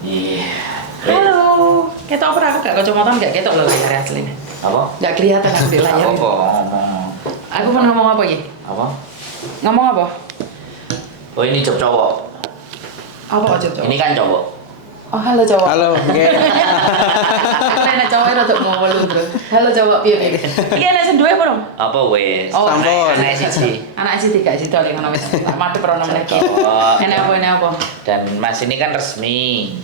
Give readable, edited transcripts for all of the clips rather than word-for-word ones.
Iya. Halo. Ketok apa aku gak kacamata gak ketok lho layar asline. Apa? Gak kelihatan aku di layar. Apa ngomong? Aku mau ngomong apa iki? Apa? Ngomong apa? Oh ini job cowok. Apa cowok? Ini kan cowok. Oh, halo cowok. Halo, nggih. Karena cowok itu ngomong lu, Bro. Halo cowok piye piye. Iki ana sing duwe apa dong? Apa wes? Oh, sampun. Anak siji. Anak sih tiga situ ada ngono wis. Tak madhep rono meneh iki. Cowok. Enak apa? Dan Mas ini kan resmi.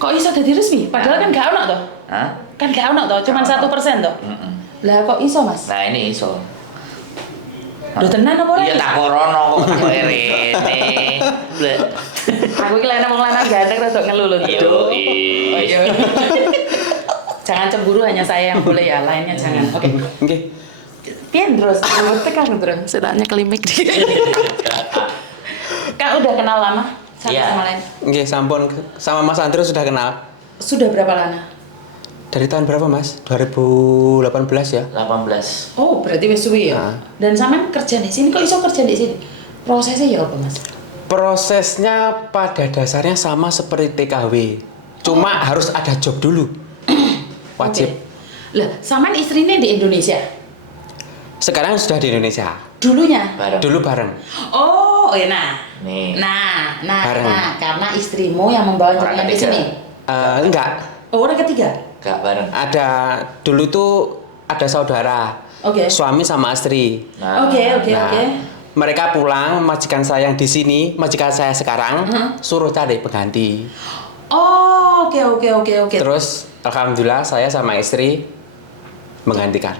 Kok iso dadi resmi? Padahal kan gak ono to. Hah? Kan gak ono to, cuman 1% to. Mm-mm. Lah kok iso, Mas? Nah ini iso. Lho tenan apa ora? Iya tak korono kok tak rene. Blek. Aku iki lene wong lanang ganteng rada ngelu lho. Yo, Oh, iya. Jangan cemburu, hanya saya yang boleh ya, lainnya jangan. Oke. Nggih. Pian terus, tekan terus. Setanya kelimik dikit. Kak udah kenal lama sama Iya. sama lain? Nggih, sampun sama Mas Andrew sudah kenal. Sudah berapa lama? Dari tahun berapa, Mas? 2018 ya? 18. Oh, berarti wis suwi ya. Nah. Dan sampean kerja di sini kok iso kerja di sini? Prosesnya ya apa, Mas? Prosesnya pada dasarnya sama seperti TKW. Cuma harus ada job dulu. Wajib. Oke. Lah, sampean istrinya di Indonesia. Sekarang sudah di Indonesia. Dulunya. Bareng. Dulu bareng. Oh, ya nah. Nih. Nah, Bareng. karena istrimu yang membawa Orang jenengan di ketiga. sini. Enggak. Oh, orang ketiga. Gak bareng. Ada dulu tuh ada saudara. Oke. Suami sama istri. Nah. Oke. Nah, mereka pulang, majikan saya yang di sini, majikan saya sekarang suruh cari pengganti. Oh, oke. Terus alhamdulillah saya sama istri menggantikan.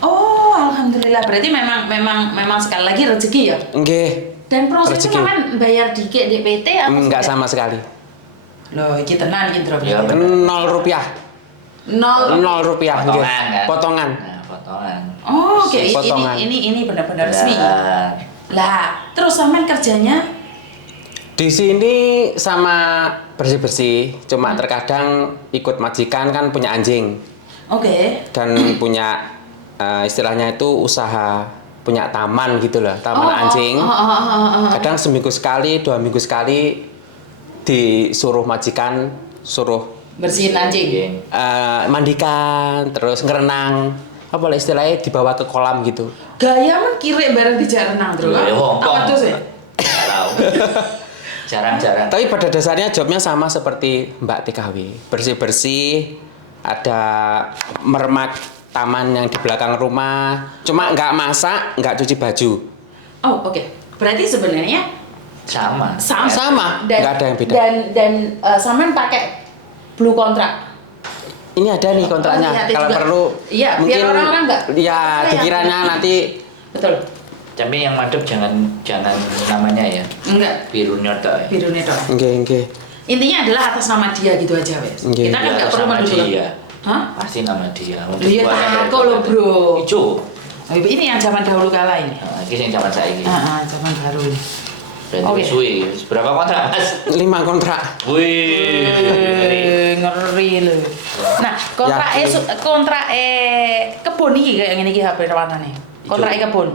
Oh, alhamdulillah. Berarti memang sekali lagi rezeki ya. Nggih. Dan prosesnya Rezeki. kan bayar dikit DPT apa? Enggak sudah? sama sekali. Loh, iki tenan iki Bro. Iya, bener. 0 rupiah. 0 rupiah. nggih. Potongan kan? Potongan. Nah, potongan. Oh, oke. Potongan. Ini benar-benar resmi. Benar. Lah, terus sampean kerjanya? Di sini sama bersih-bersih, cuma terkadang ikut majikan kan punya anjing Oke. dan punya istilahnya itu usaha punya taman gitu loh, taman anjing. Kadang seminggu sekali, 2 minggu sekali disuruh majikan suruh Bersihin anjing. mandikan, terus ngerenang, apa lah istilahnya dibawa ke kolam gitu. Gaya men kire bareng dijak renang, Bro. Iya, Hongkong. Tak wedhus ya? Nggak tahu. Jarang-jarang. Tapi pada dasarnya jobnya sama seperti Mbak TKW, bersih-bersih, ada meremak taman yang di belakang rumah, cuma nggak masak, nggak cuci baju. Oh, oke. Berarti sebenarnya Sama. Sama, nggak ada yang beda. Dan sampean pakai blue kontrak. Ini ada nih kontraknya, Oh, iya, ada kalau juga. perlu Iya, biar orang-orang nggak ya percaya. dikiranya nanti Betul. Tapi yang madep jangan namanya ya. Enggak, Birunya tok ya. biru doang. nggih. Intinya adalah atas nama dia gitu aja, wes. Nggih. Kita kan Ya, nggak atas perlu nama menunjukkan. dia. Hah? Pasti nama dia. Iya, takut loh, Bro. Ijo. Oh, ini yang zaman dahulu kala ini. Nah, ini yang zaman saya ini. Zaman baru ini. Berarti Oke. suwi. Berapa kontrak, Mas? 5 kontrak. Wih. Ngeri loh. Nah, kontrak kebun iki kayak ngene iki HP warnane. Kontrak kebun.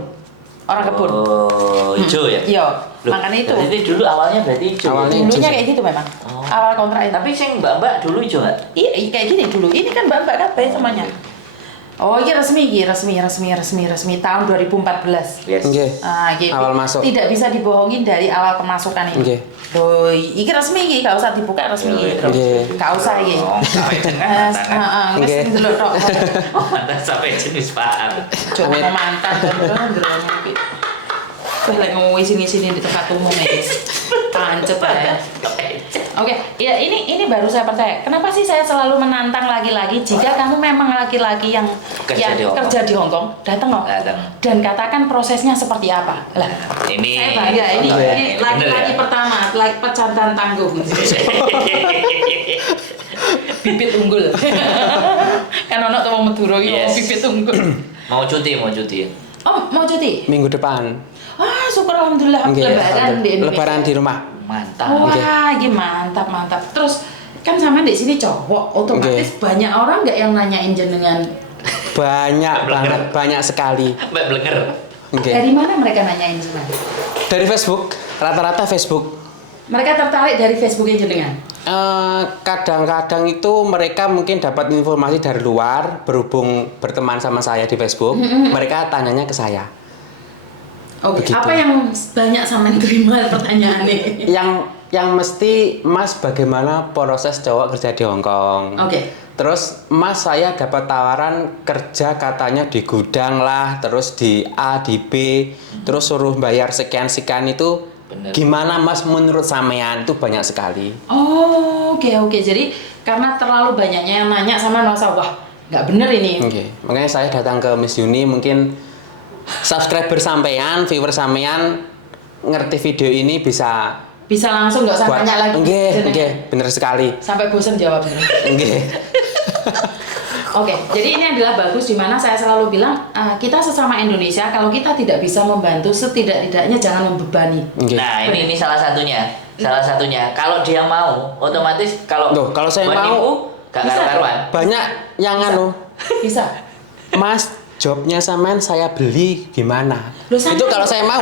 Orang kebun. Oh, ijo ya? Iya, Loh, makanya itu. Berarti dulu awalnya berarti ijo. Awalnya Dulunya ijo. kayak gitu memang. Oh. Awal kontrak itu. Tapi sing mbak-mbak dulu ijo nggak? Iya, kayak gini dulu. Ini kan mbak-mbak kabeh semuanya. Oh, ini resmi tahun 2014. Yes. Nggih. Gitu. Awal masuk. Tidak bisa dibohongin dari awal kemasukan ini. Nggih. Loh, ini resmi iki, gak usah dibuka resmi iki. Nggih. Gak usah iki. Oh, sampai dengan mantan. Wis Nggih. ndelok tok. Mantan sampai jenis paham. Coba mau mantan ndelok iki. Wah, lek ngomong sini-sini di tempat umum ya, guys. Pancet ya. Oke, ya ini baru saya percaya. Kenapa sih saya selalu menantang laki-laki jika kamu memang laki-laki yang Kerja di Hongkong. kerja di Hongkong, datang loh. Datang. Dan katakan prosesnya seperti apa. Lah, Ini. saya bangga ini Oh, ya. laki-laki Bener ya? pertama, laki pecantan tangguh. Bibit unggul. Kan ono tuh wong Madura iki Yes. bibit unggul. Mau cuti. Oh, mau cuti? Minggu depan. Ah, syukur alhamdulillah Nggih, lebaran di Indonesia. Lebaran di rumah. Mantap. Wah, ini mantap. Terus kan sama di sini cowok, otomatis banyak orang nggak yang nanyain jenengan Banyak Blenger. banget, banyak sekali. Mbak Blenger. Nggih. dari mana mereka nanyain jenengan? Dari Facebook, rata-rata Facebook. Mereka tertarik dari Facebooknya jenengan. Kadang-kadang itu mereka mungkin dapat informasi dari luar, berhubung berteman sama saya di Facebook, mereka tanyanya ke saya. Oke, Begitu. apa yang banyak sama terima pertanyaannya? Yang mesti, Mas, bagaimana proses cowok kerja di Hong Kong? Oke. Terus, Mas, saya dapat tawaran kerja katanya di gudang lah, terus di A, di B, terus suruh bayar sekian-sekian itu. Bener. Gimana, Mas, menurut sampean? Itu banyak sekali. Oh, oke. Jadi karena terlalu banyaknya yang nanya sama merasa wah nggak bener ini. Oke, makanya saya datang ke Miss Uni, mungkin subscriber sampean, viewer sampean ngerti video ini bisa Langsung nggak usah tanya lagi. Oke, bener sekali. Sampai bosan jawabnya. Oke. Oke, jadi ini adalah bagus di mana saya selalu bilang kita sesama Indonesia kalau kita tidak bisa membantu setidak-tidaknya jangan membebani. Oke. Nah, ini salah satunya. Salah satunya. Kalau dia mau, otomatis kalau Loh, kalau saya buat mau, nipu, gak bisa. karu-karuan. Banyak yang Bisa. Mas, jobnya sampean saya beli gimana? Loh, sangat. Itu kalau saya mau,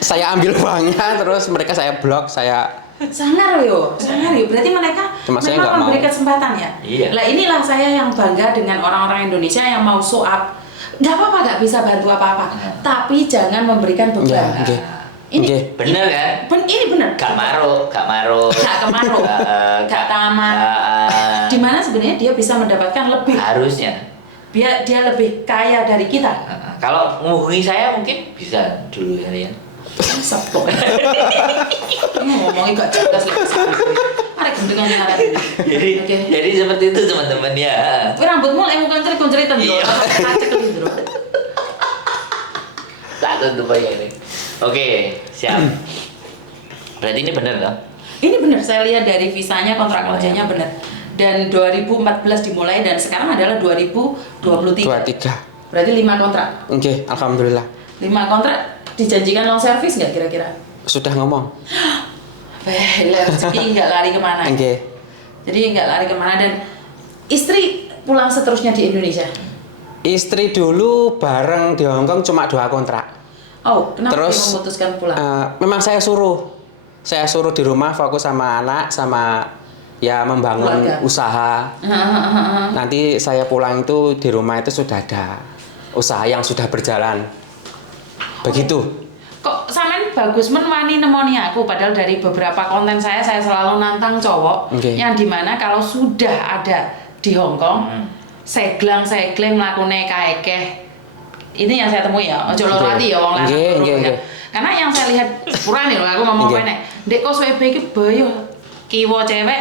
saya ambil uangnya, terus mereka saya blok, saya Sangar yo. Berarti mereka Cuma saya nggak memberi mau. kesempatan ya. Iya. Lah inilah saya yang bangga dengan orang-orang Indonesia yang mau show up. Nggak apa-apa, nggak bisa bantu apa-apa. Tapi jangan memberikan beban. Ya, oke. Ini Oke. Bener kan? Ini benar. Gak maruk. Gak kemaruk, gak taman. Dimana sebenarnya dia bisa mendapatkan lebih. Harusnya. Biar dia lebih kaya dari kita. Kalau menghubungi saya mungkin bisa dulu kalian. Sepok. Ngomongnya gak jelas lagi. Ada gendengan ngarep. Jadi seperti itu teman-teman ya. Kowe rambutmu lek koncret-koncretan lho. Iya. Kacek iki lho. Tak tentu ya ini. Oke, siap. Berarti ini benar toh? Ini benar, saya lihat dari visanya, kontrak kerjanya benar. Dan 2014 dimulai dan sekarang adalah 2023. 23. Berarti 5 kontrak. Oke, alhamdulillah. 5 kontrak dijanjikan long service nggak kira-kira? Sudah ngomong. Rezeki nggak lari kemana. Oke. Jadi nggak lari kemana dan istri pulang seterusnya di Indonesia. Istri dulu bareng di Hong Kong cuma 2 kontrak. Oh, kenapa Terus, dia memutuskan pulang? Memang saya suruh di rumah fokus sama anak, sama ya membangun Keluarga. usaha. Nanti saya pulang itu di rumah itu sudah ada usaha yang sudah berjalan. Begitu. Kok sampean bagus wani nemoni aku padahal dari beberapa konten saya selalu nantang cowok Oke. yang dimana kalau sudah ada di Hong Kong seglang melakukan kaekeh ini yang saya temui ya ojo loro Oke. ati ya wong lanang Oke, loro oke. ya. Karena yang saya lihat sepurane lho aku ngomong Oke. kene ndek kok swebe iki bayo kiwa cewek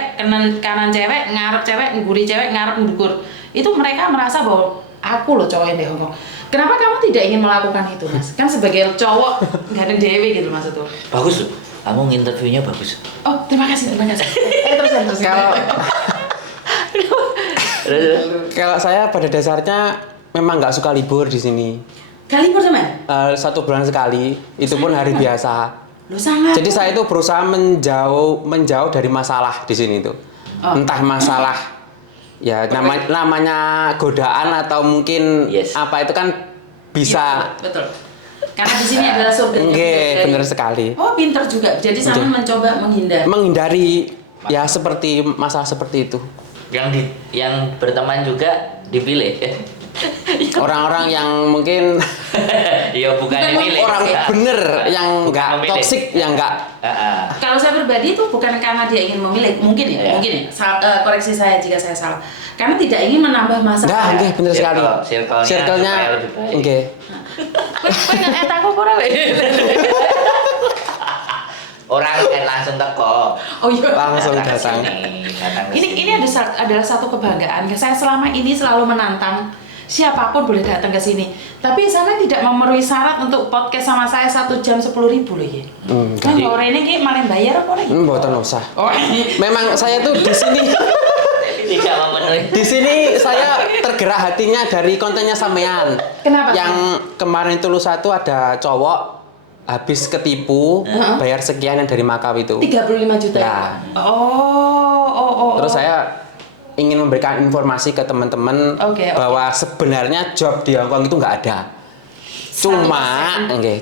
kanan cewek ngarep cewek ngguri cewek ngarep ndukur itu mereka merasa bahwa aku loh cowok yang di Hong Kong. Kenapa kamu tidak ingin melakukan itu, Mas? Kan sebagai cowok gandeng dewe gitu maksudnya. Bagus loh. Kamu interviewnya bagus. Oh, terima kasih. Terus. Kalau saya pada dasarnya memang nggak suka libur di sini. Kali sama? 1 bulan sekali, itu pun hari biasa. Lo sangat. Jadi saya itu berusaha menjauh dari masalah di sini itu. Oh. Entah masalah ya namanya godaan atau mungkin Yes. apa itu kan bisa. Iya, betul. Karena di sini adalah surga. Benar sekali. Oh, pinter juga. Jadi sama mencoba Menghindari ya seperti masalah seperti itu. Yang berteman juga dipilih. Orang-orang yang mungkin Ya bukan dipilih. orang ya. bener yang Bukan nggak memilih. toksik, yang nggak. Kalau saya pribadi itu bukan karena dia ingin memilih, mungkin ya. Koreksi saya jika saya salah. Karena tidak ingin menambah masalah. Nah, oke, bener sekali. Circle-nya supaya lebih baik. Oke. Kowe nggak aku ora we. Orang kan langsung teko. Oh iya. Langsung Datang ke datang. sini, datang ke Ini sini. adalah satu kebanggaan. Saya selama ini selalu menantang siapapun boleh datang ke sini. Tapi saya tidak memenuhi syarat untuk podcast sama saya 1 jam 10.000 loh ya. Nah, jadi- kalau ini ki malah bayar apa lagi? Mboten usah. Oh, ini. Memang saya tuh di sini Tidak memenuhi. di sini saya tergerak hatinya dari kontennya sampean. Kenapa? Yang kemarin itu lusa tuh ada cowok habis ketipu bayar sekian yang dari Makau itu. 35 juta. Ya. Oh. Terus saya ingin memberikan informasi ke teman-teman Oke. bahwa sebenarnya job di Hong Kong itu nggak ada.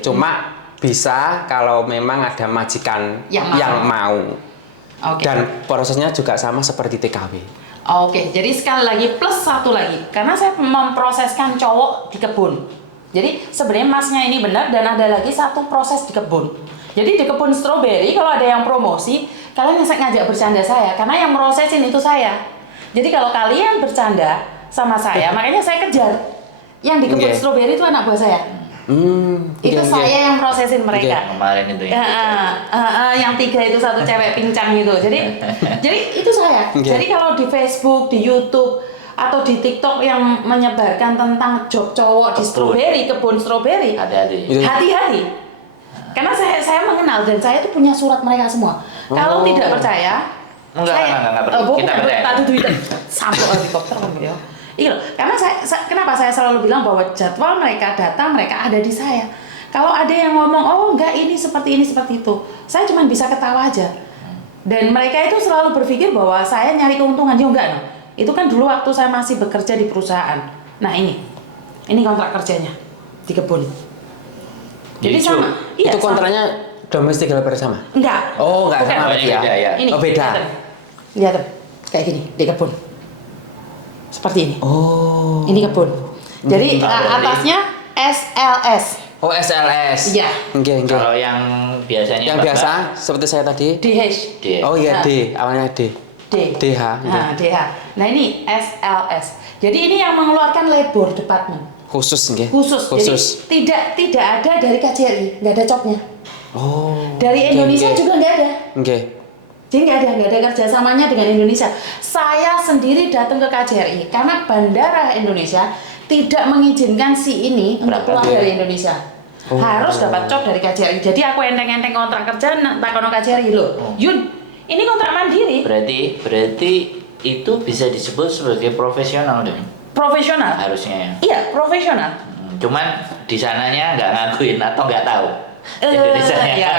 Cuma bisa kalau memang ada majikan Yang yang mau. Oke. Dan prosesnya juga sama seperti TKW. Oke, jadi sekali lagi plus satu lagi, karena saya memproseskan cowok di kebun. Jadi sebenarnya masnya ini benar dan ada lagi satu proses di kebun. Jadi di kebun stroberi kalau ada yang promosi, kalian ngajak bercanda saya, karena yang prosesin itu saya. Jadi kalau kalian bercanda sama saya, makanya saya kejar. Yang di kebun stroberi itu anak buah saya. Itu saya yang prosesin mereka. Kemarin itu ya. Yang 3 itu satu cewek pincang itu. Jadi itu saya. Jadi kalau di Facebook, di YouTube atau di TikTok yang menyebarkan tentang job cowok di stroberi, kebun stroberi, hati-hati. Karena saya mengenal dan saya itu punya surat mereka semua. Kalau tidak percaya, enggak perlu. Kita percaya. Tadi Twitter sampai helikopter ya. Iya, karena kenapa saya selalu bilang bahwa jadwal mereka, data mereka ada di saya. Kalau ada yang ngomong, oh enggak ini seperti itu, saya cuma bisa ketawa aja. Dan mereka itu selalu berpikir bahwa saya nyari keuntungan, ya enggak, no. Itu kan dulu waktu saya masih bekerja di perusahaan. Nah ini kontrak kerjanya di kebun. Jadi sama. Itu kontraknya domestik helper sama? Enggak. Oh enggak sama beda ya. Ini, beda. Lihat kayak gini di kebun. Seperti ini. Oh. Ini kebun. Jadi atasnya SLS. Oh SLS. Iya. Kalau yang biasanya yang biasa seperti saya tadi. DH. Oh iya D, awalnya D. DH. Nah, DH. Nah ini SLS. Jadi ini yang mengeluarkan labor department. Khusus nggih. Khusus. Jadi tidak ada dari KJRI, nggak ada copnya. Oh. Dari Indonesia juga nggak ada. Nggih. Jadi nggak ada kerjasamanya dengan Indonesia. Saya sendiri datang ke KJRI karena Bandara Indonesia tidak mengizinkan si ini untuk keluar dari Indonesia. Harus dapat cop dari KJRI. Jadi aku enteng-enteng kontrak kerja takono KJRI loh. Yun, ini kontrak mandiri. Berarti itu bisa disebut sebagai profesional dong. Profesional. Harusnya ya. Iya, profesional. Cuman di sananya nggak ngakuin atau nggak tahu. Indonesianya. Ya.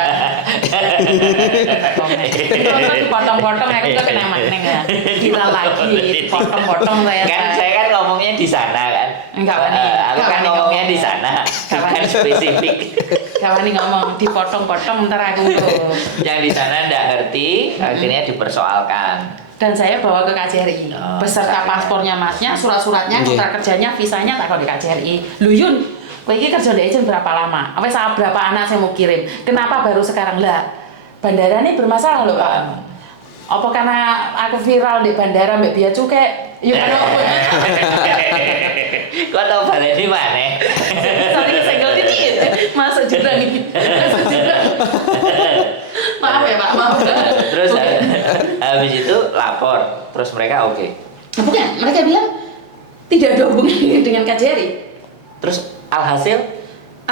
Dipotong-potong aku tuh kena maneng ya. Gila lagi, dipotong-potong saya. Kan saya kan ngomongnya di sana kan. Enggak wani. Aku kan ngomongnya di sana. Kan spesifik. Kawan ini ngomong dipotong-potong ntar aku tuh. Yang di sana nggak ngerti, akhirnya dipersoalkan. Dan saya bawa ke KJRI beserta paspornya masnya, surat-suratnya, kontrak kerjanya, visanya tak di KJRI. Luyun, kowe iki kerja di agent berapa lama? Berapa anak saya mau kirim? Kenapa baru sekarang lah? Bandara ini bermasalah loh Pak. Apa karena aku viral di bandara Mbak Bia Cukai? Yuk kan Kok tau balik di mana? Sorry senggol dikit. Masuk jurang ini. Maaf ya Pak, maaf. Terus habis itu lapor, terus mereka oke. Nah, bukan, mereka bilang tidak ada hubungannya dengan KJRI. Terus alhasil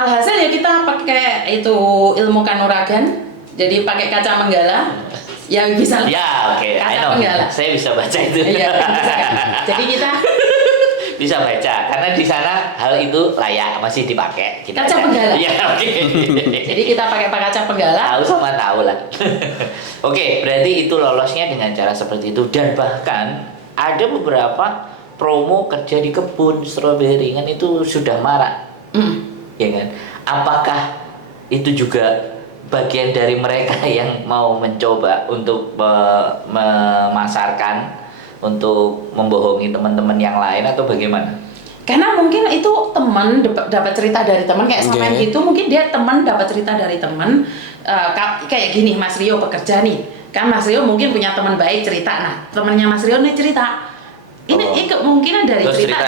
ya kita pakai itu ilmu kanuragan, jadi pakai kaca menggala yang bisa. Ya oke, kaca menggala. Saya bisa baca itu. Iya, bisa. Jadi kita bisa baca karena di sana hal itu layak masih dipakai. Kaca penggala. Iya oke. Jadi kita pakai kaca penggala. Tahu sama tahu lah. Oke, berarti itu lolosnya dengan cara seperti itu dan bahkan ada beberapa promo kerja di kebun stroberi kan itu sudah marak. Ya kan? Apakah itu juga bagian dari mereka yang mau mencoba untuk memasarkan, untuk membohongi teman-teman yang lain atau bagaimana? Karena mungkin itu teman dapat cerita dari teman kayak sama gitu, mungkin dia teman dapat cerita dari teman kayak gini, Mas Rio bekerja nih, kan Mas Rio mungkin punya teman baik cerita, nah temannya Mas Rio nih cerita. Ini kemungkinan dari cerita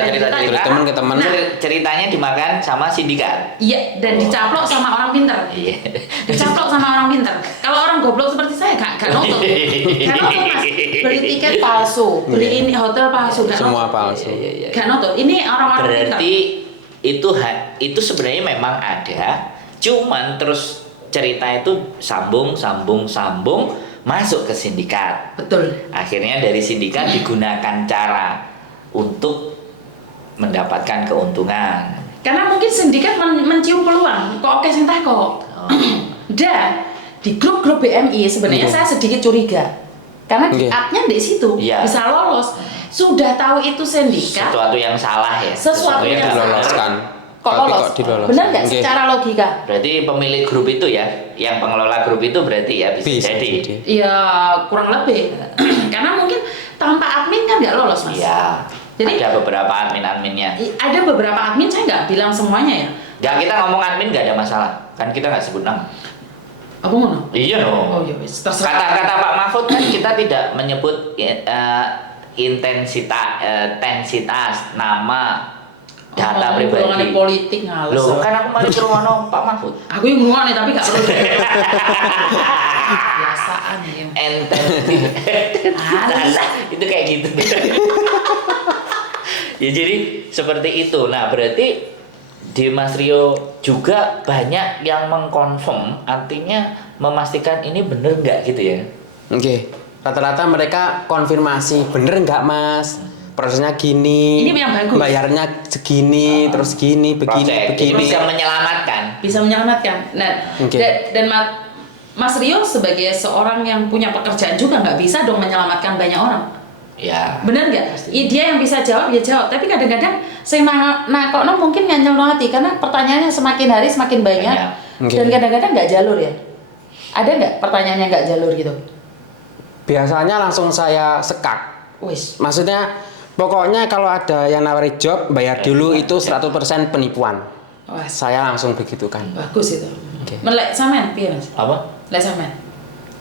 teman ke teman. Nah, ceritanya dimakan sama sindikat. Iya, dan dicaplok sama orang pintar. Iya. Dicaplok sama orang pintar. Kalau orang goblok seperti saya gak nonton. Gak nonton Mas. Beli tiket palsu, beli ini hotel palsu, gak semua nonton. palsu. Gak nonton. Ini orang-orang pintar. Berarti itu sebenarnya memang ada, cuman terus cerita itu sambung masuk ke sindikat. Betul. Akhirnya dari sindikat digunakan cara untuk mendapatkan keuntungan. Karena mungkin sindikat mencium peluang. Kok oke sing kok. Dan di grup-grup BMI sebenarnya saya sedikit curiga. Karena adnya di situ bisa lolos. Sudah tahu itu sindikat. Sesuatu yang salah ya. Sesuatu yang diloloskan. kok Tapi lolos. kok dilolos. Benar nggak Oke. secara logika? Berarti pemilik grup itu ya, yang pengelola grup itu berarti ya bisa, jadi. Iya, kurang lebih. Karena mungkin tanpa admin kan nggak lolos, Mas. Iya. Jadi- ada beberapa admin-adminnya. Ada beberapa admin, saya nggak bilang semuanya ya. Ya kita ngomong admin nggak ada masalah, kan kita nggak sebut nama. Apa ngono? Iya Oh no. iya, wis, terserah. Kata-kata Pak Mahfud kan kita tidak menyebut intensitas nama data Golongan pribadi. politik ngales. Loh, kan aku malah ngomong Pak Mahfud. Aku yang ngomong nih, tapi nggak perlu. Biasaan ya. Intensitas itu kayak gitu. Ya jadi seperti itu. Nah berarti di Mas Rio juga banyak yang mengkonfirm, artinya memastikan ini bener nggak gitu ya? Oke. Rata-rata mereka konfirmasi, bener nggak Mas? Prosesnya gini. Ini yang bagus. Bayarnya segini, terus gini, begini, Proses. Jadi begini. bisa menyelamatkan. Bisa menyelamatkan. Nah, Oke. dan Mas Rio sebagai seorang yang punya pekerjaan juga nggak bisa dong menyelamatkan banyak orang. Ya. Bener nggak? Pasti. Dia yang bisa jawab, dia jawab. Tapi kadang-kadang saya nakokno mungkin nganyel no hati karena pertanyaannya semakin hari semakin banyak. Banyak. Oke. Dan kadang-kadang nggak jalur ya. Ada nggak pertanyaannya nggak jalur gitu? Biasanya langsung saya sekak. Wis. Maksudnya pokoknya kalau ada yang nawari job, bayar dulu itu 100% penipuan. Wah, Saya langsung begitu kan. bagus itu. Oke. Melek sampean piye, Mas? Apa? Lek sampean.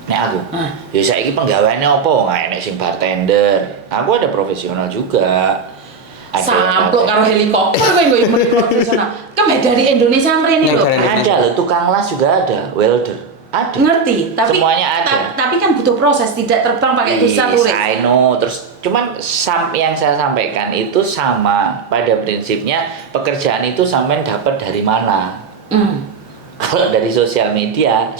Nek aku. Nah. Ya saiki penggaweane opo? Nggak enek sing bartender. Aku ada profesional juga. Sampluk karo helikopter kowe nggo mrene profesional. Keme dari Indonesia mrene Yang lho. dari- Ada loh, tukang las juga ada, welder. Ada. Ngerti, tapi Semuanya ada. tapi kan butuh proses, tidak terbang pakai visa turis. I know. Terus cuman yang saya sampaikan itu sama pada prinsipnya pekerjaan itu sampean dapat dari mana? Hmm. Kalau dari sosial medianya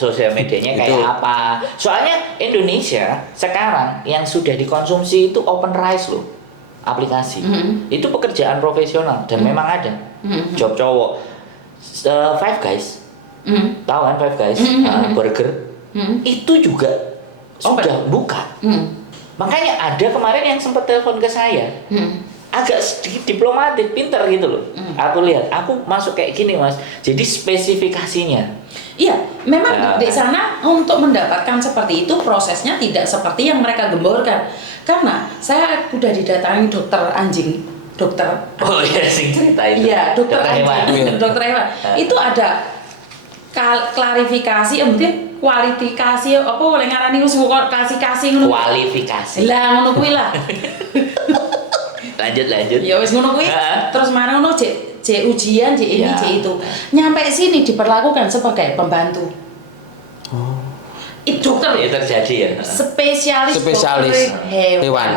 kayak Itu. apa? Soalnya Indonesia sekarang yang sudah dikonsumsi itu open rice loh, aplikasi. Itu pekerjaan profesional dan memang ada job cowok. Five Guys, tahu kan Five Guys, burger, itu juga sudah buka. Makanya ada kemarin yang sempat telepon ke saya, agak sedikit diplomatik, pinter gitu loh. Aku lihat, aku masuk kayak gini mas, jadi spesifikasinya. Iya, memang Ya, di kan? sana untuk mendapatkan seperti itu prosesnya tidak seperti yang mereka gemborkan. Karena saya udah didatangi dokter anjing, dokter. Oh iya sing cerita itu. Iya, dokter hewan. anjing, dokter hewan. Itu ada klarifikasi, mungkin kualifikasi apa oleh ngarani wis kasih ngono. Kualifikasi. Lah ngono kuwi lah. Lanjut. Ya wis ngono kuwi. Heeh. Terus mana ngono cek ujian, cek ini, Ya. cek itu. Nyampe sini diperlakukan sebagai pembantu. Dokter Itu terjadi ya. spesialis Spesialis dokter hewan. hewan.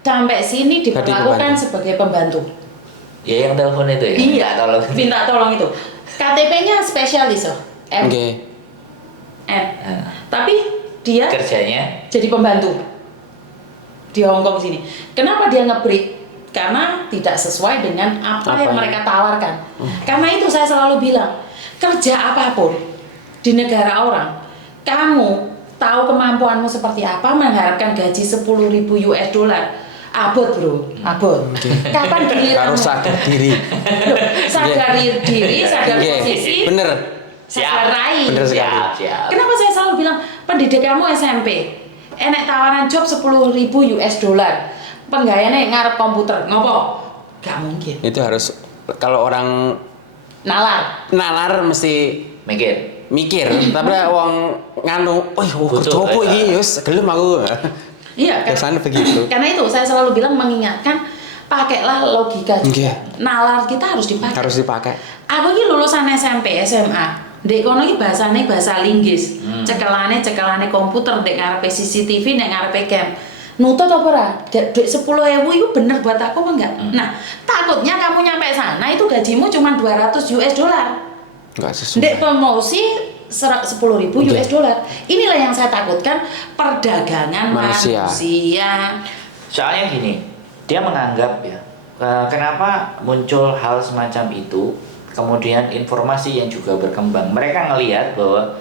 Sampai sini diperlakukan pembantu. sebagai pembantu. Ya yang telepon itu ya. Iya, Tolong. minta tolong itu. KTP-nya spesialis oh. M. Oke. M. Tapi dia Kerjanya jadi pembantu di Hongkong sini. Kenapa dia ngebreak? Karena tidak sesuai dengan apa yang Apa? mereka tawarkan. Karena itu saya selalu bilang, kerja apapun di negara orang, kamu tahu kemampuanmu seperti apa, mengharapkan gaji 10.000 US dollar, abot bro, abot. Kapan giliranmu? Harus sadar diri. Loh, sadar diri, sadar Oke, posisi, bener. sadar raih. Bener sekali. siap. Kenapa saya selalu bilang pendidikanmu SMP, enek tawaran job 10.000 US dollar, penggayaannya ngarep komputer, ngopo? Gak mungkin. Itu harus kalau orang nalar mesti mikir. mikir, tapi wong nganu, Butuh, kerja apa ya. iki? Yus, gelem aku. Iya, Biasanya begitu. karena itu saya selalu bilang mengingatkan, pakailah logika juga. Iya. Nalar kita harus dipakai. Harus dipakai. Aku ini lulusan SMP, SMA. Dek kono iki bahasane bahasa linggis. Cekelane komputer, dek ngarepe CCTV, dek ngarepe cam. Nutut apa ora? Duit 10.000 itu bener buat aku apa enggak? Nah, takutnya kamu nyampe sana itu gajimu cuma 200 US dollar. Enggak sesuai. Dek promosi 10.000 US dollar. Inilah yang saya takutkan, perdagangan Manusia. manusia. Soalnya gini, dia menganggap ya, kenapa muncul hal semacam itu, kemudian informasi yang juga berkembang. Mereka ngelihat bahwa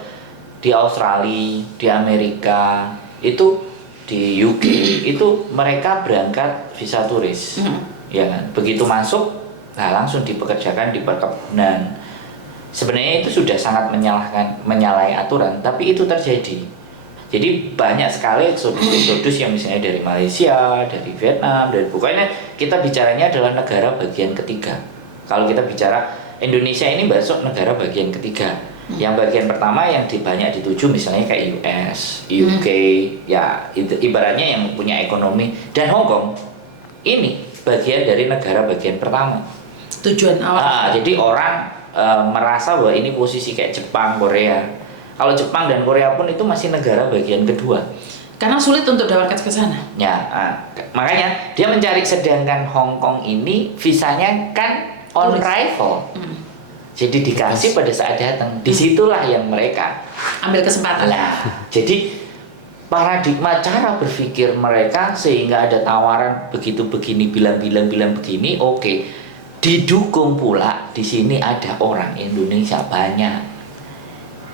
di Australia, di Amerika, itu di UK, itu mereka berangkat visa turis. Ya kan? Begitu masuk, Nah, langsung dipekerjakan di perkebunan. Sebenarnya itu sudah sangat menyalahi aturan, tapi itu terjadi. Jadi banyak sekali eksodus yang misalnya dari Malaysia, dari Vietnam, dari pokoknya kita bicaranya adalah negara bagian ketiga. Kalau kita bicara Indonesia ini masuk negara bagian ketiga. Yang bagian pertama yang banyak dituju misalnya kayak US, UK, ya ibaratnya yang punya ekonomi, dan Hong Kong ini bagian dari negara bagian pertama. Tujuan awal. Jadi orang merasa bahwa ini posisi kayak Jepang, Korea. Kalau Jepang dan Korea pun itu masih negara bagian kedua. Karena sulit untuk dapat ke sana. Ya, makanya dia mencari, sedangkan Hong Kong ini visanya kan on arrival. Jadi dikasih pada saat datang. Disitulah yang mereka ambil kesempatan. Nah, jadi paradigma cara berpikir mereka sehingga ada tawaran begitu begini, bilang begini, oke. Didukung pula di sini ada orang Indonesia banyak.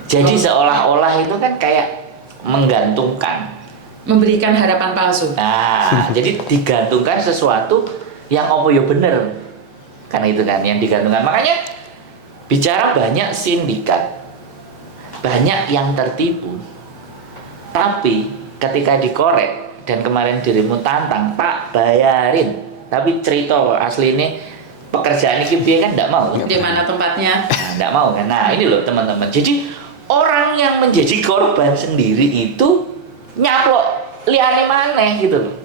Jadi seolah-olah itu kan kayak menggantungkan, memberikan harapan palsu. Nah, jadi digantungkan sesuatu yang apa ya bener. Kan itu kan yang digantungkan. Makanya bicara banyak sindikat, banyak yang tertipu. Tapi ketika dikorek dan kemarin dirimu tantang, Pak bayarin. Tapi cerita asli ini pekerjaan ini dia kan tidak mau. Di mana tempatnya? Nah, tidak mau kan. Nah, ini loh teman-teman. Jadi orang yang menjadi korban sendiri itu nyaplok liane maneh gitu loh.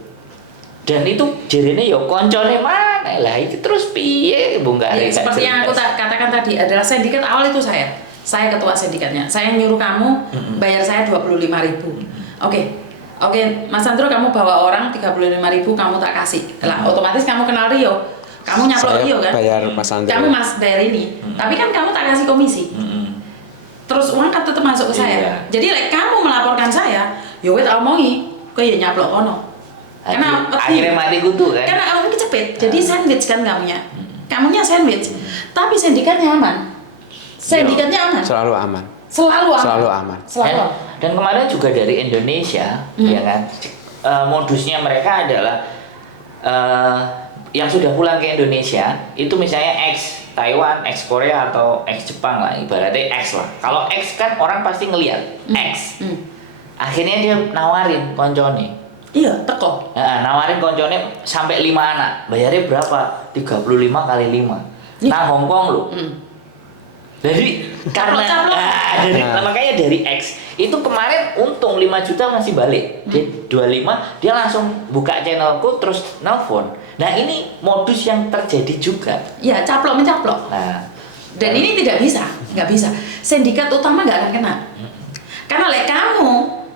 Dan itu jarine ya koncone maneh lah iki terus piye Ya, bunggare. seperti yang aku katakan tadi adalah sindikat awal itu saya. Saya ketua sindikatnya. Saya nyuruh kamu bayar saya 25.000. Oke, Mas Sandro kamu bawa orang 35.000 kamu tak kasih. Lah otomatis kamu kenal Rio. Kamu nyaplok Rio kan? Bayar Mas Sandro. Kamu bayar ini. Tapi kan kamu tak kasih komisi. Terus uang kan tetap masuk ke saya. Jadi kamu melaporkan saya, ya wes omongi, kok ya nyaplok kono. Karena akhirnya mati kutu kan? Karena kamu kecepet. Jadi sandwich kan kamunya. Kamunya sandwich. Tapi sindikatnya aman. Sindikatnya aman. Selalu aman. Selalu aman. Selalu aman. Selalu. Dan kemarin juga dari Indonesia, ya kan? Modusnya mereka adalah yang sudah pulang ke Indonesia itu misalnya ex Taiwan, ex Korea atau ex Jepang lah, ibaratnya ex lah. Kalau ex kan orang pasti ngelihat ex. Akhirnya dia nawarin koncone. Iya, teko. Nawarin koncone sampai 5 anak. Bayarnya berapa? 35 kali 5. Nah, Hong Kong loh. Jadi karena makanya dari X itu kemarin untung 5 juta masih balik. Dia 25 dia langsung buka channelku terus nelfon. Nah, ini modus yang terjadi juga. Ya, caplok mencaplok. Nah, dan ini tidak bisa, nggak bisa. Sindikat utama nggak akan kena. Karena kamu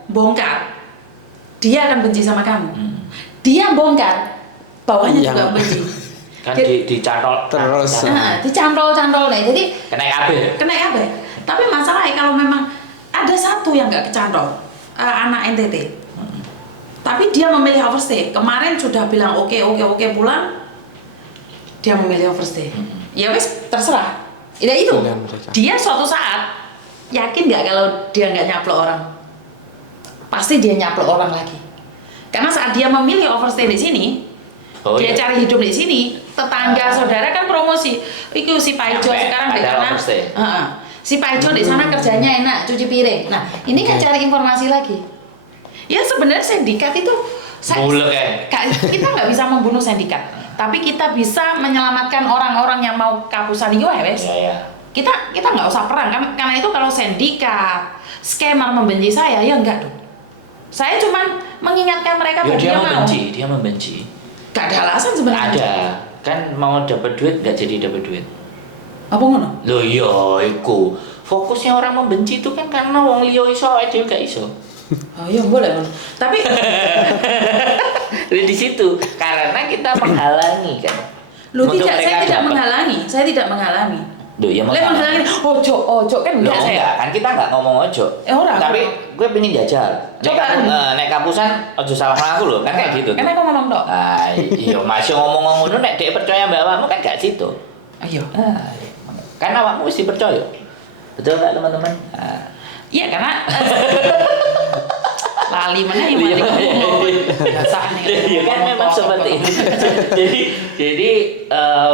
bongkar, dia akan benci sama kamu. Dia bongkar, bawahnya juga benci. Kan dicantol terus. Dicantol nih. Jadi kena kabeh. Tapi masalahnya kalau memang ada satu yang nggak kecantol, anak NTT. Tapi dia memilih overstay. Kemarin sudah bilang oke pulang. Dia memilih overstay. Ya wes terserah. Ya itu. Dia suatu saat yakin nggak kalau dia nggak nyaplok orang? Pasti dia nyaplok orang lagi. Karena saat dia memilih overstay di sini, dia cari hidup di sini. Tetangga saudara kan promosi. Iku si Paijo sekarang di sana. Si Paijo di sana kerjanya enak, cuci piring. Nah, ini kan cari informasi lagi. Ya sebenarnya sindikat itu kita nggak bisa membunuh sindikat, tapi kita bisa menyelamatkan orang-orang yang mau kapusan itu wes. Kita nggak usah perang kan, karena itu kalau sindikat, scammer membenci saya ya enggak dong. Saya cuma mengingatkan mereka bahwa dia membenci. Gak ada alasan sebenarnya. Ada, kan mau dapat duit nggak jadi dapat duit. Apa ngono? Loh iya, iku fokusnya orang membenci itu kan karena wong liya iso aja gak iso. Oh iya boleh. Tapi di situ karena kita menghalangi kan. Loh tidak, saya tidak menghalangi. Loh ya menghalangi. Ojo kan enggak saya. Enggak, kan kita enggak ngomong ojo. Tapi gue pengen jajal. Nek kapusan ojo salah aku loh, kan kayak gitu. Kan aku ngomong tok. Iya, masih ngomong ngono nek dhek percaya mbak awakmu kan gak situ. Ayo. Kan awakmu mesti percaya. Betul enggak teman-teman? Iya karena Lali mana yang mari ngomong. Biasa nih. Ya kan memang seperti itu. jadi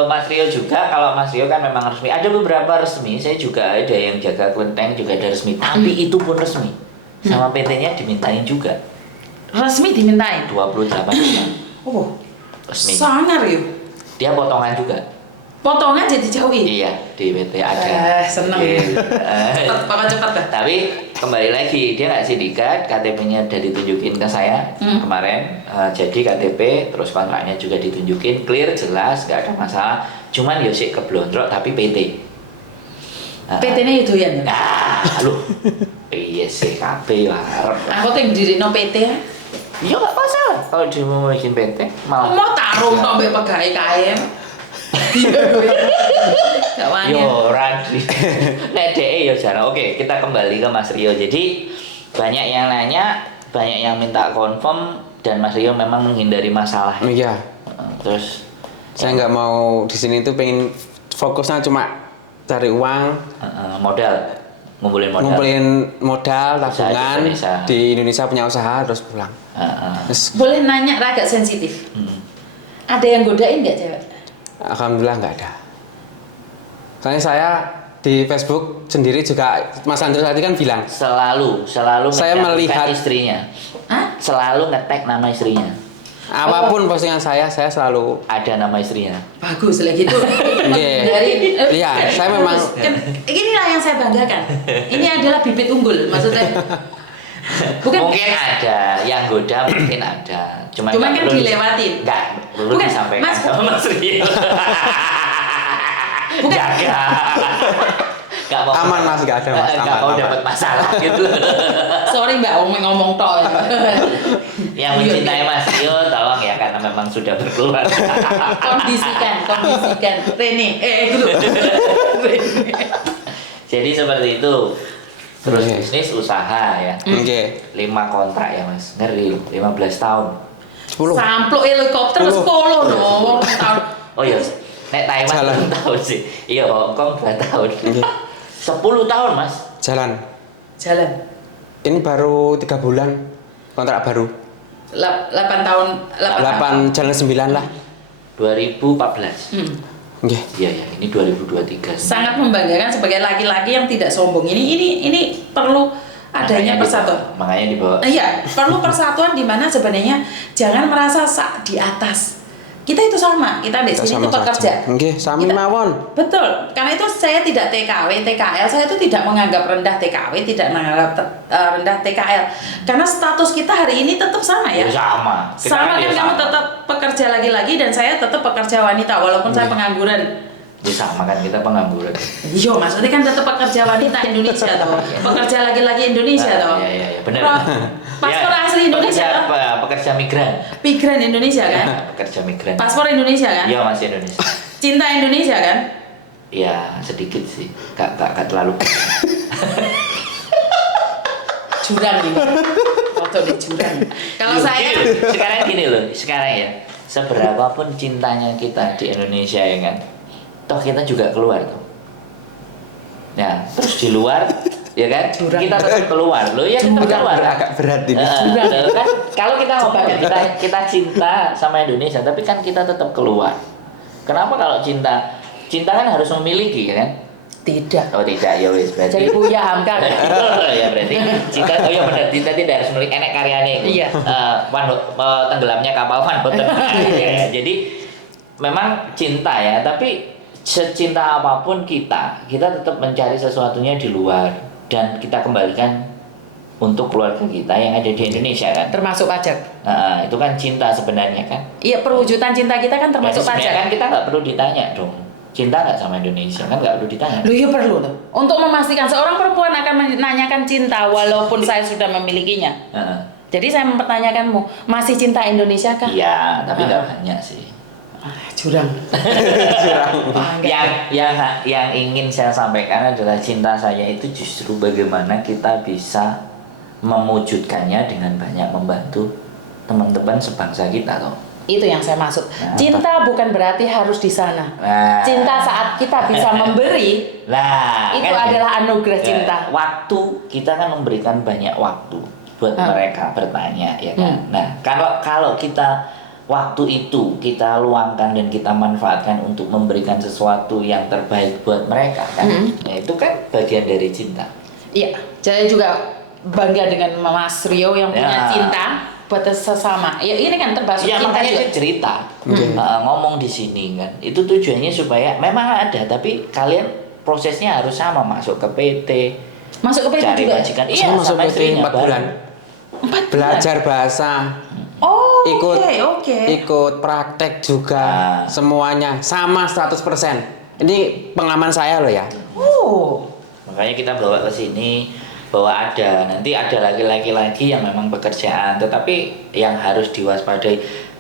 Mas Rio juga, kalau Mas Rio kan memang resmi. Ada beberapa resmi, saya juga ada yang jaga kelenteng juga ada resmi. Tapi itu pun resmi. Sama PT-nya dimintain juga. Resmi dimintain. 28 juta. Oh. Resmi. Sangar yuk. Dia potongan juga. Potongan jadi jauhin. Iya, di PT ada. Seneng. Cepet, bakal cepet dah. Tapi kembali lagi, dia nggak sindikat, KTP-nya udah ditunjukin ke saya kemarin. Jadi KTP, terus kontraknya juga ditunjukin, clear, jelas, nggak ada masalah. Cuman Yosik keblondrok, tapi PT. PT-nya itu ya. Nah, lu, iya sih, KP harap. Aku tuh yang diri no PT ya. Iya nggak masalah kalau dia mau bikin PT, malah. Mau taruh sampai pegawai KM. Gak wani. Yo, Radri. Nek DE yo jarang. Oke, kita kembali ke Mas Rio. Jadi banyak yang nanya, banyak yang minta confirm dan Mas Rio memang menghindari masalah. Iya. Terus Saya nggak mau di sini tuh pengen fokusnya cuma cari uang, modal, ngumpulin modal. ngumpulin modal, Usaha di tabungan Indonesia. di Indonesia punya usaha terus pulang. Terus, Boleh nanya agak sensitif. Ada yang godain nggak cewek? alhamdulillah nggak ada. Soalnya saya di Facebook sendiri juga Mas Andres tadi kan bilang Selalu Saya nge-tag melihat- istrinya. Hah? Selalu nge-tag nama istrinya. apapun postingan saya selalu Ada nama istrinya. Bagus lah gitu. Iya. Iya, saya memang- kan, inilah yang saya banggakan. Ini adalah bibit unggul maksudnya. Bukan. Mungkin ada yang goda, mungkin ada. Cuman nggak kan perlu dilewatin. Nggak perlu Bukan, disampaikan Mas. sama Mas Rio. Bukan. Jaga. Nggak mau Aman, Mas, nggak ada, Mas. Nggak Aman, mau aman. dapat masalah gitu. Sorry Mbak, ngomong toh. Yang mencintai Mas Rio tolong ya, karena memang sudah berkeluarga. kondisikan. Rene, dulu. Jadi seperti itu. Terus Oke. bisnis usaha ya. Oke. 5 kontrak ya Mas. Ngeri loh, 15 tahun. 10. Sampluk helikopter 10 no. Tahun. Oh iya, nek Taiwan Jalan. 6 tahun sih. Iya, Hong Kong 2 tahun. Oke. 10 tahun Mas. Jalan. Jalan. Ini baru 3 bulan kontrak baru. 8 tahun. 8 jalan 9 lah. 2014. Oke. Iya ya, ini 2023. Sangat membanggakan sebagai laki-laki yang tidak sombong. Ini perlu adanya persatuan. Makanya dibawa. Iya, perlu persatuan di mana sebenarnya jangan merasa di atas. Kita itu sama, kita di Kita sini itu sama pekerja. saja. Oke, sami Kita- mawon. Betul, karena itu saya tidak TKW, TKL, saya itu tidak menganggap rendah TKW, tidak menganggap rendah TKL. Karena status kita hari ini tetap sama ya. Ya, sama. Kita Sama kan ya kamu sama. tetap pekerja lagi-lagi dan saya tetap pekerja wanita walaupun saya pengangguran. Ya sama kan, kita pengangguran. Iya, maksudnya kan tetap pekerja wanita Indonesia toh. Pekerja laki-laki Indonesia toh. Iya, benar. Paspor Ya, asli Indonesia pekerja, kan? pekerja migran. Migran Indonesia kan? Pekerja migran. Paspor Indonesia kan? Iya, masih Indonesia. Cinta Indonesia kan? Ya, sedikit sih. Gak terlalu. Jurang nih. Foto di jurang. Kalau saya sekarang ya. Seberapapun cintanya kita di Indonesia ya kan. Toh kita juga keluar tuh. Ya, terus di luar ya kan Jurang. kita tetap keluar loh ya, kita keluar Agak berat ini. Loh, kan kalau kita ngomongin kita cinta sama Indonesia tapi kan kita tetap keluar. Kenapa kalau cinta kan harus memiliki ya kan? tidak. Oh tidak, ya wis berarti. Jadi Buya Hamka kan? Ya berarti cinta, oh ya benar, cinta tidak harus memiliki enek karyanya itu. Iya. Tenggelamnya kapal Van Houten. Ya, jadi memang cinta ya, tapi secinta apapun kita tetap mencari sesuatunya di luar dan kita kembalikan untuk keluarga kita yang ada di Indonesia kan. Termasuk pajak. Nah, itu kan cinta sebenarnya kan. Iya, perwujudan cinta kita kan termasuk Berarti sebenarnya pajak. kan kita nggak perlu ditanya dong. Cinta nggak sama Indonesia kan nggak perlu ditanya. Loh iya perlu loh. Untuk memastikan seorang perempuan akan menanyakan cinta walaupun saya sudah memilikinya. Heeh. Jadi saya mempertanyakanmu, masih cinta Indonesia kah? Iya, tapi nggak banyak sih. Jurang. Yang ingin saya sampaikan adalah cinta saya itu justru bagaimana kita bisa memwujudkannya dengan banyak membantu teman-teman sebangsa kita loh. Itu yang saya maksud. Nah, Cinta bukan berarti harus di sana. Nah. Cinta saat kita bisa memberi, Nah, itu kan adalah gitu. anugerah Ya, cinta. waktu kita kan memberikan banyak waktu. buat mereka bertanya, ya kan. Nah, kalau kita waktu itu kita luangkan dan kita manfaatkan untuk memberikan sesuatu yang terbaik buat mereka kan, ya itu kan bagian dari cinta. Iya, saya juga bangga dengan Mas Rio yang punya cinta buat sesama. Ya ini kan termasuk Ya cinta makanya juga. dia cerita, ngomong di sini kan. Itu tujuannya supaya memang ada, tapi kalian prosesnya harus sama, masuk ke PT, Masuk ke PT cari juga. majikan. Saya Iya, masuk sama PT istrinya 4 bulan. 4 bulan. Belajar bahasa, Oh, ikut oke. ikut praktek juga, semuanya sama 100%. Ini pengalaman saya loh ya. Oh. Makanya kita bawa ke sini, bahwa nanti ada laki-laki lagi yang memang pekerjaan, tetapi yang harus diwaspadai.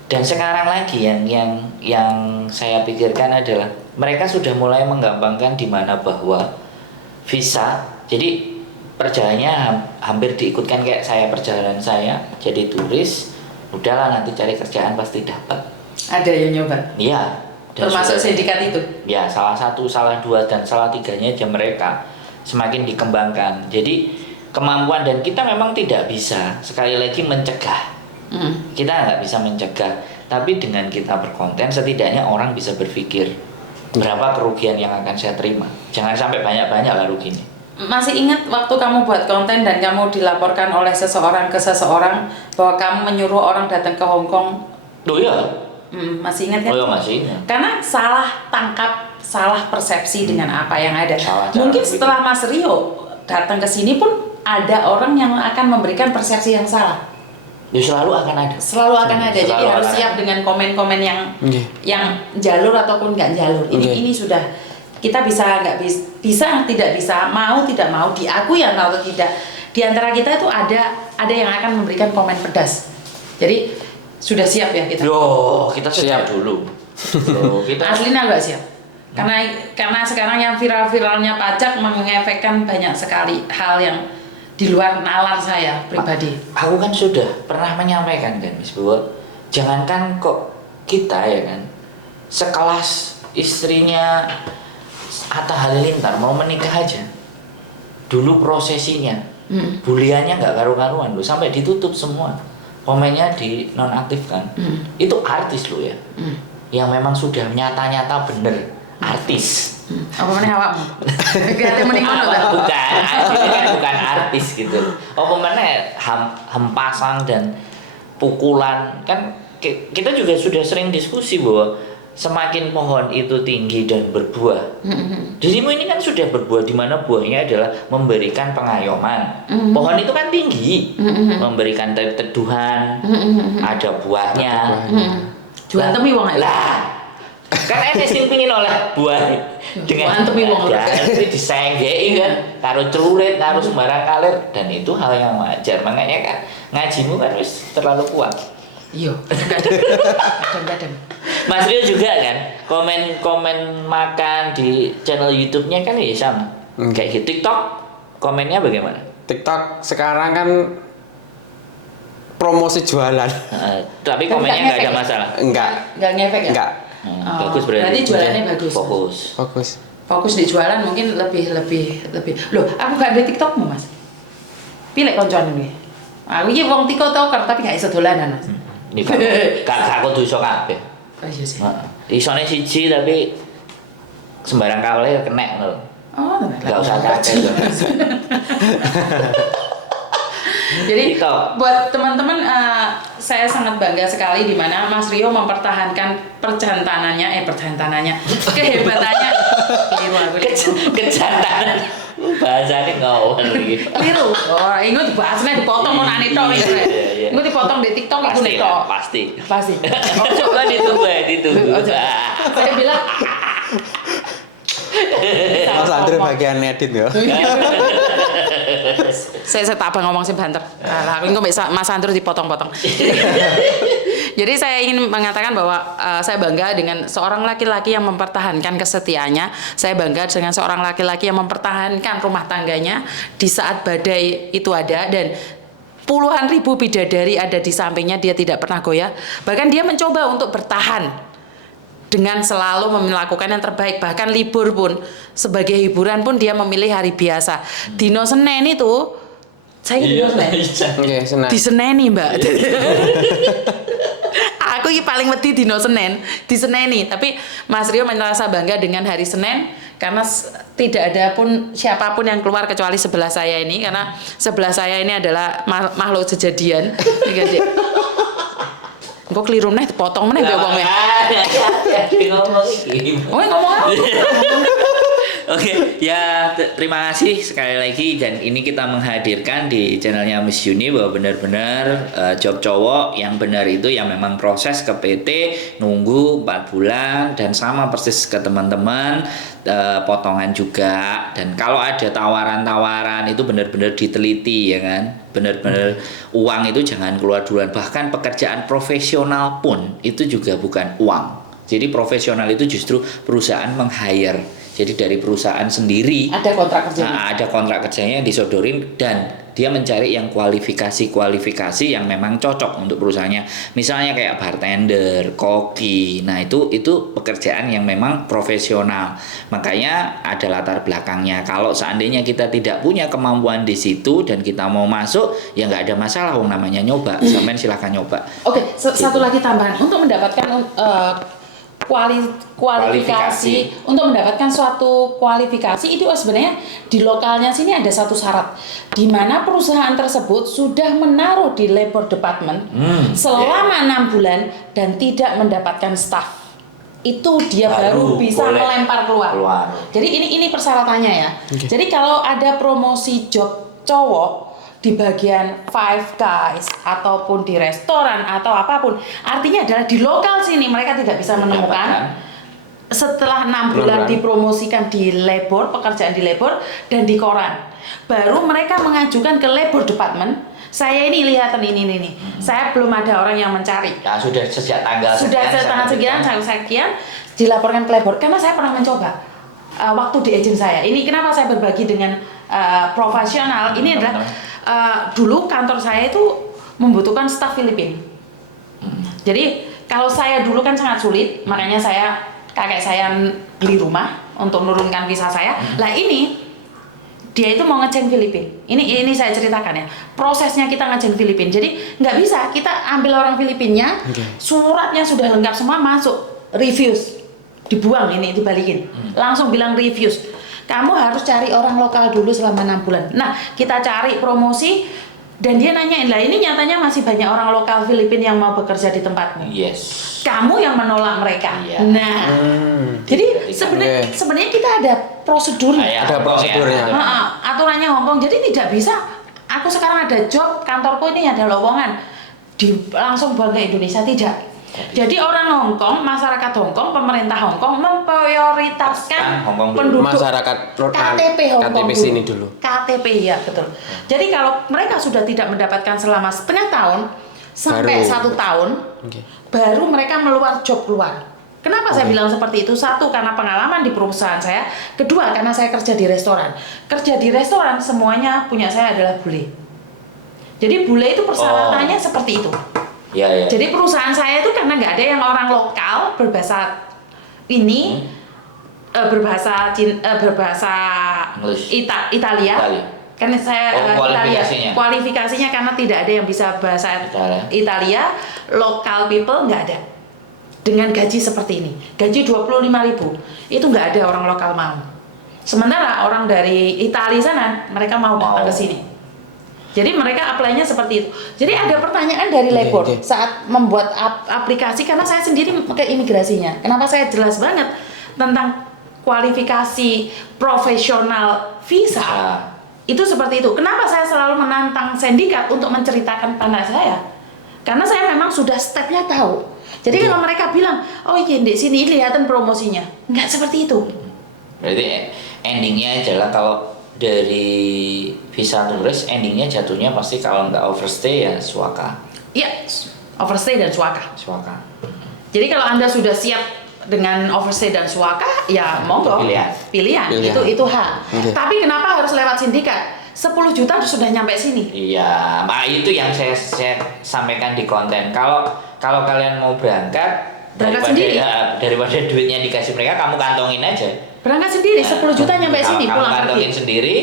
Dan sekarang lagi yang saya pikirkan adalah mereka sudah mulai menggampangkan di mana bahwa visa, jadi perjalanannya hampir diikutkan kayak saya saya jadi turis, udahlah nanti cari kerjaan pasti dapat. Ada yang nyoba. Iya. dan Termasuk sudah- sindikat itu. Ya, salah satu, salah dua, dan salah tiganya aja mereka semakin dikembangkan. Jadi kemampuan, dan kita memang tidak bisa sekali lagi mencegah. Kita nggak bisa mencegah, tapi dengan kita berkonten setidaknya orang bisa berpikir berapa kerugian yang akan saya terima. Jangan sampai banyak-banyak lah ruginya. Masih ingat waktu kamu buat konten dan kamu dilaporkan oleh seseorang ke seseorang bahwa kamu menyuruh orang datang ke Hong Kong? Oh iya, Masih ingat kan? oh iya masih ingat. Karena salah tangkap, salah persepsi dengan apa yang ada. Salah cara Mungkin berpikir. setelah Mas Rio datang ke sini pun ada orang yang akan memberikan persepsi yang salah. Ya selalu akan ada. Selalu akan ada. Jadi Selalu harus akan siap ada. dengan komen-komen Oke. yang jalur ataupun nggak jalur. Ini sudah kita bisa nggak bisa tidak bisa, mau tidak mau, diakui atau tidak. Di antara kita itu ada yang akan memberikan komen pedas. Jadi sudah siap ya kita. Yo, kita siap Siap. dulu. Yo, kita Aslinya nggak siap. Karena sekarang yang viral-viralnya pajak mengefekkan banyak sekali hal yang di luar nalar saya pribadi. Aku kan sudah pernah menyampaikan kan, Miss, bahwa jangankan kok kita ya kan, sekelas istrinya Atta Halilintar mau menikah aja, dulu prosesinya, buliannya nggak karu-karuan loh, sampai ditutup semua, komennya dinonaktifkan. Itu artis loh ya, yang memang sudah nyata-nyata bener artis. Apa mana awakmu? Gak ada mending ngono ta? Bukan, artis kan bukan artis gitu. Apa mana hempasan dan pukulan kan kita juga sudah sering diskusi bahwa semakin pohon itu tinggi dan berbuah. Dirimu ini kan sudah berbuah, di mana buahnya adalah memberikan pengayoman. Pohon itu kan tinggi, memberikan teduhan, ada buahnya. Jual temi wong ae. Lah, kan enek sing pengin oleh buah dengan Mantep iki wong. itu disenggeki kan karo celurit, karo sembarang kalir, dan itu hal yang wajar. Makanya kan ngajimu kan wis terlalu kuat. Iya, kadang-kadang. Mas Rio juga kan komen makan di channel YouTube-nya kan ya sama. Kayak gitu. TikTok komennya bagaimana? TikTok sekarang kan promosi jualan. Tapi Kan komennya nggak ada ngefek ya? masalah. Enggak, Nggak ngefek ya? enggak. Oh, Bagus berarti. jualannya bagus. Fokus. Fokus. Fokus di jualan mungkin lebih. Loh, aku gak ada TikTokmu, Mas. Pilih koncoan ini. Aku iki wong TikToker tapi gak iso dolanan, Mas. Ini kakak aku tuh iso kabeh. Oh iya sih. Isone siji tapi sembarang kali kena lho. Oh, Enggak usah kabeh. Jadi TikTok. buat teman-teman saya sangat bangga sekali di mana Mas Rio mempertahankan perjantanannya, kehebatannya. Keliru aku nih. Kejantanan bahasanya ngawur iki. Keliru. Oh, ingat dibahasnya dipotong mau nani tok iki. Iya. Ingat dipotong di TikTok itu Pasti nih lah, tok. pasti. Pasti. Oh, coba ditunggu. Oh, coba. Saya bilang Mas Andre bagian edit ya. saya tak apa ngomong sih banter. Lah aku nggak Mas Andrew dipotong-potong. Jadi saya ingin mengatakan bahwa saya bangga dengan seorang laki-laki yang mempertahankan kesetiaannya. Saya bangga dengan seorang laki-laki yang mempertahankan rumah tangganya di saat badai itu ada, dan puluhan ribu bidadari ada di sampingnya, dia tidak pernah goyah. Bahkan dia mencoba untuk bertahan dengan selalu melakukan yang terbaik. Bahkan libur pun, sebagai hiburan pun dia memilih hari biasa. Dino Senin itu Saya di Senin. Oke, senang. Diseneni, Mbak. Aku ini paling wedi dino Senin, diseneni. Tapi Mas Rio merasa bangga dengan hari Senin karena tidak ada pun siapapun yang keluar kecuali sebelah saya ini, karena sebelah saya ini adalah makhluk sejadian. Engko keliru neh dipotong meneh mbek wong e. Ngomong apa? Oke, ya terima kasih sekali lagi, dan ini kita menghadirkan di channelnya Miss Yuni bahwa benar-benar job cowok yang benar itu yang memang proses ke PT nunggu 4 bulan, dan sama persis ke teman-teman potongan juga, dan kalau ada tawaran-tawaran itu benar-benar diteliti ya kan, benar-benar uang itu jangan keluar duluan, bahkan pekerjaan profesional pun itu juga bukan uang. Jadi profesional itu justru perusahaan meng-hire. Jadi dari perusahaan sendiri Ada kontrak kerjanya. ada kontrak kerjanya yang disodorin, dan dia mencari yang kualifikasi yang memang cocok untuk perusahaannya. Misalnya kayak bartender, koki. Nah, itu pekerjaan yang memang profesional. Makanya ada latar belakangnya. Kalau seandainya kita tidak punya kemampuan di situ dan kita mau masuk, ya nggak ada masalah, wong namanya nyoba. Sampean silahkan nyoba. Oke, satu lagi tambahan untuk mendapatkan kualifikasi, untuk mendapatkan suatu kualifikasi itu sebenarnya di lokalnya sini ada satu syarat, di mana perusahaan tersebut sudah menaruh di labor department selama 6 bulan dan tidak mendapatkan staff, itu dia baru bisa melempar keluar. Jadi ini persyaratannya ya. Jadi kalau ada promosi job cowok di bagian Five Guys ataupun di restoran atau apapun, artinya adalah di lokal sini mereka tidak bisa menemukan. Setelah 6 bulan dipromosikan di labor, pekerjaan di labor dan di koran, baru mereka mengajukan ke labor department. Saya ini lihatan ini. Saya belum ada orang yang mencari. Ya sudah sejak tanggal sekian dilaporkan ke labor, karena saya pernah mencoba waktu di agent saya. Ini kenapa saya berbagi dengan profesional. Ini adalah dulu kantor saya itu membutuhkan staf Filipina. Jadi kalau saya dulu kan sangat sulit, makanya kakek saya beli rumah untuk menurunkan visa saya. Lah ini dia itu mau ngeceng Filipina. Ini saya ceritakan ya. Prosesnya kita ngeceng Filipina. Jadi nggak bisa kita ambil orang Filipinnya, suratnya sudah lengkap semua, masuk refuse, dibuang, ini dibalikin. Langsung bilang refuse. Kamu harus cari orang lokal dulu selama 6 bulan. Nah, kita cari promosi dan dia nanyain, lah ini nyatanya masih banyak orang lokal Filipina yang mau bekerja di tempatmu. Yes. Kamu yang menolak mereka. Iya. Nah, jadi sebenarnya kita ada prosedurnya. Ada prosedurnya. Aturannya Hongkong. Jadi tidak bisa. Aku sekarang ada job, kantorku ini ada lowongan, langsung buang ke Indonesia, tidak. Jadi orang Hongkong, masyarakat Hongkong, pemerintah Hongkong memprioritaskan penduduk masyarakat KTP Hongkong KTP sini dulu. KTP ya betul. Jadi kalau mereka sudah tidak mendapatkan selama setengah tahun sampai 1 tahun, baru mereka meluar job keluar. Kenapa saya bilang seperti itu? Satu, karena pengalaman di perusahaan saya. Kedua, karena saya kerja di restoran. Kerja di restoran semuanya punya saya adalah bule. Jadi bule itu persyaratannya seperti itu. Ya. Jadi perusahaan saya itu karena nggak ada yang orang lokal berbahasa ini, berbahasa Italia. Karena saya kualifikasinya karena tidak ada yang bisa bahasa Italia, lokal people nggak ada. Dengan gaji seperti ini, gaji 25.000, itu nggak ada orang lokal mau. Sementara orang dari Italia sana mereka mau datang ke sini. Jadi mereka apply-nya seperti itu. Jadi ada pertanyaan dari labor saat membuat aplikasi, karena saya sendiri ke imigrasinya. Kenapa saya jelas banget tentang kualifikasi profesional visa? Itu seperti itu. Kenapa saya selalu menantang sindikat untuk menceritakan pada saya? Karena saya memang sudah stepnya tahu. Jadi kalau mereka bilang, oh iya di sini lihatan promosinya, nggak seperti itu. Berarti endingnya adalah kalau dari visa turis, endingnya jatuhnya pasti kalau nggak overstay ya suaka. Iya, overstay dan suaka. Jadi kalau Anda sudah siap dengan overstay dan suaka, ya monggo. Pilihan. Itu hak. Tapi kenapa harus lewat sindikat? 10 juta sudah nyampe sini. Iya, itu yang saya sampaikan di konten. Kalau kalian mau berangkat sendiri. Daripada duitnya dikasih mereka, kamu kantongin aja. Berangkat sendiri, 10 juta nyampe sini, kamu pulang kantongin pergi. sendiri,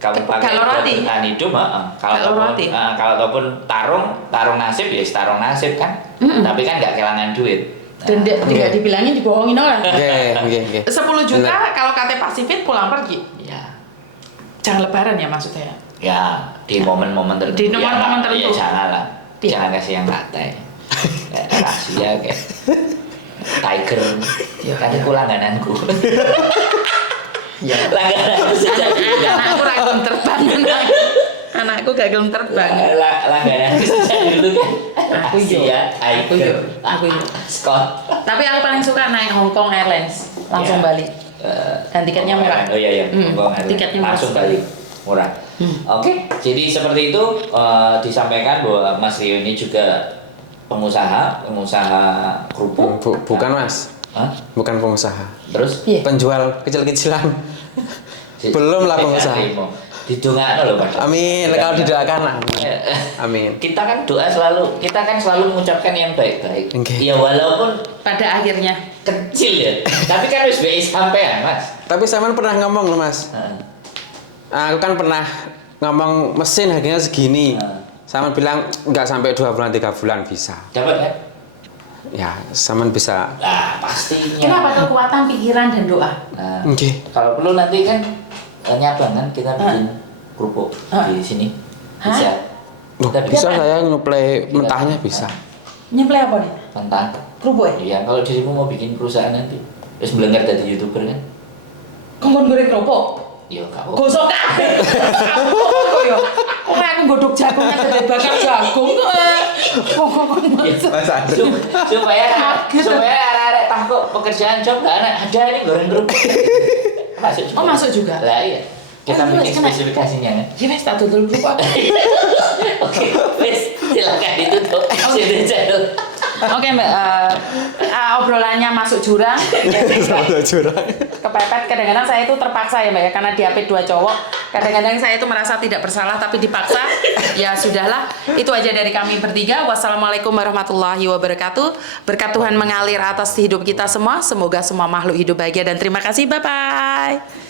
kamu pakai Kalau buat roti? bertahan hidup, kalau Kalau ataupun roti? kalau ataupun tarung nasib ya tarung nasib kan, tapi kan nggak kehilangan duit. Dan tidak dibilangin dibohongin orang. Oke. 10 juta kalau KT Pasifik pulang pergi. Ya, Jangan lebaran ya maksudnya. ya di momen-momen tertentu. Di momen-momen Ya, tertentu. ya jangan lah, Iya. jangan kasih yang kata. Kayak rahasia kayak Tiger, kan itu langgananku. Ya. Langgananku sejak dulu. Anakku ragam terbang. Anakku gagal terbang. Langgananku sejak dulu kan. Aku yo. Tiger, Aku yo. Scott. Tapi aku paling suka naik Hong Kong Airlines langsung Ya. balik. Dan tiketnya murah. Oh iya, Hmm, Hong Kong Airlines. tiketnya murah Langsung sekali. balik murah. Oke, jadi seperti itu disampaikan bahwa Mas Rio ini juga pengusaha kerupuk. Bukan Mas, Hah? bukan pengusaha. Terus? Iya. Penjual kecil-kecilan. Belum lah pengusaha. Didongakno loh Pak. Amin, kalau didoakan amin. Kita kan selalu mengucapkan yang baik-baik. Oke. Ya walaupun Pada akhirnya. kecil ya, tapi kan harus baik sampean, Mas. Tapi Saman pernah ngomong loh Mas. Heeh. Aku kan pernah ngomong mesin harganya segini. Saman bilang nggak sampai 2 bulan 3 bulan bisa. Dapat kan? Ya, Saman bisa. Nah, pastinya. Kenapa kekuatan pikiran dan doa? Nah, Oke. kalau perlu nanti kan nyabang kan kita bikin kerupuk di sini. Hah? Bisa. Loh, Kita bisa bikin saya nyuplai mentahnya bisa. Nyemplay apa nih? mentah. Kerupuk ya? Iya, kalau dirimu mau bikin perusahaan nanti, terus belenggar jadi YouTuber kan? Kongkon goreng kerupuk? Iya, kau. Gosok kabeh. Kok yo. Kok aku godhog jagungnya jadi bakar jagung kok. Kongkon Mas Andri. supaya Kaget. supaya arek-arek takut pekerjaan job nggak ada ini goreng kerupuk. Masuk juga. Oh, masuk juga? Lah iya. Kita Oh, bikin wes, kena. spesifikasinya kan. Ya wes tak dodol kerupuk. Oke, wes silakan ditutup. Sini channel. Oke Mbak, obrolannya masuk jurang. Sama curang. Kepepet, kadang-kadang saya itu terpaksa ya Mbak ya, karena diapit 2 cowok. Kadang-kadang saya itu merasa tidak bersalah tapi dipaksa. Ya sudahlah, itu aja dari kami bertiga. Wassalamualaikum warahmatullahi wabarakatuh. Berkat Tuhan mengalir atas hidup kita semua. Semoga semua makhluk hidup bahagia dan terima kasih. Bye bye.